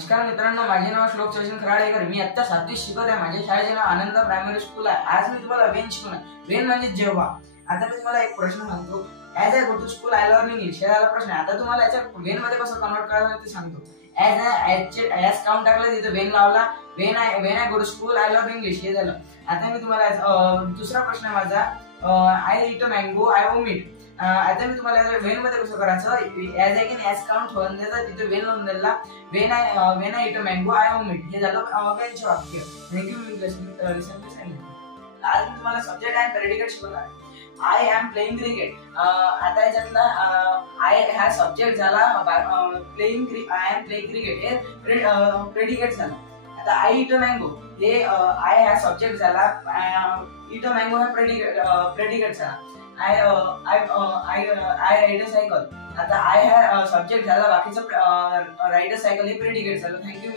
नमस्कार मित्रांनो, माझे नाव श्लोक चैतन्य खराडेकर। मी आता 7वी शिकत आहे। माझ्या शाळेचे नाव आनंद प्रायमरी स्कूल आहे। आज मी तुम्हाला वेन शिकवणार। वेन म्हणजे जेव्हा। आता मी तुम्हाला एक प्रश्न सांगतो। As I go to school I learn English. हा प्रश्न आहे। आता तुम्हाला याच्या वेन मध्ये कसं कन्वर्ट करायचं ते सांगतो। ऍज काउंट टाकलं तिथे वेन लावला। When I go to school I learn English हे झालं। आता मी तुम्हाला दुसरा प्रश्न आहे माझा, I eat a mango I vomit. आता मी तुम्हाला वेन मध्ये कसं करायचं, as I can as count होऊन द्यायचा, तिथे वेन लावून द्यायला। When I eat a mango I vomit हे झालं वेनचे वाक्य। थँक्यू आज मी तुम्हाला सब्जेक्ट अँड प्रेडिकेट शिकवणार आहे। I am playing cricket. आता याच्यातला आय हा सब्जेक्ट झाला, आय एम प्लेइंग क्रिकेट हे प्रेडिकेट झाला। आता आय ईट अ मँगो हे आय हा सब्जेक्ट झाला, ईट अ मँगो हा प्रेडिकेट झाला। I ride a cycle. आता आय हा सब्जेक्ट झाला, बाकीचं राइड अ सायकल हे प्रेडिकेट झालं। थँक्यू.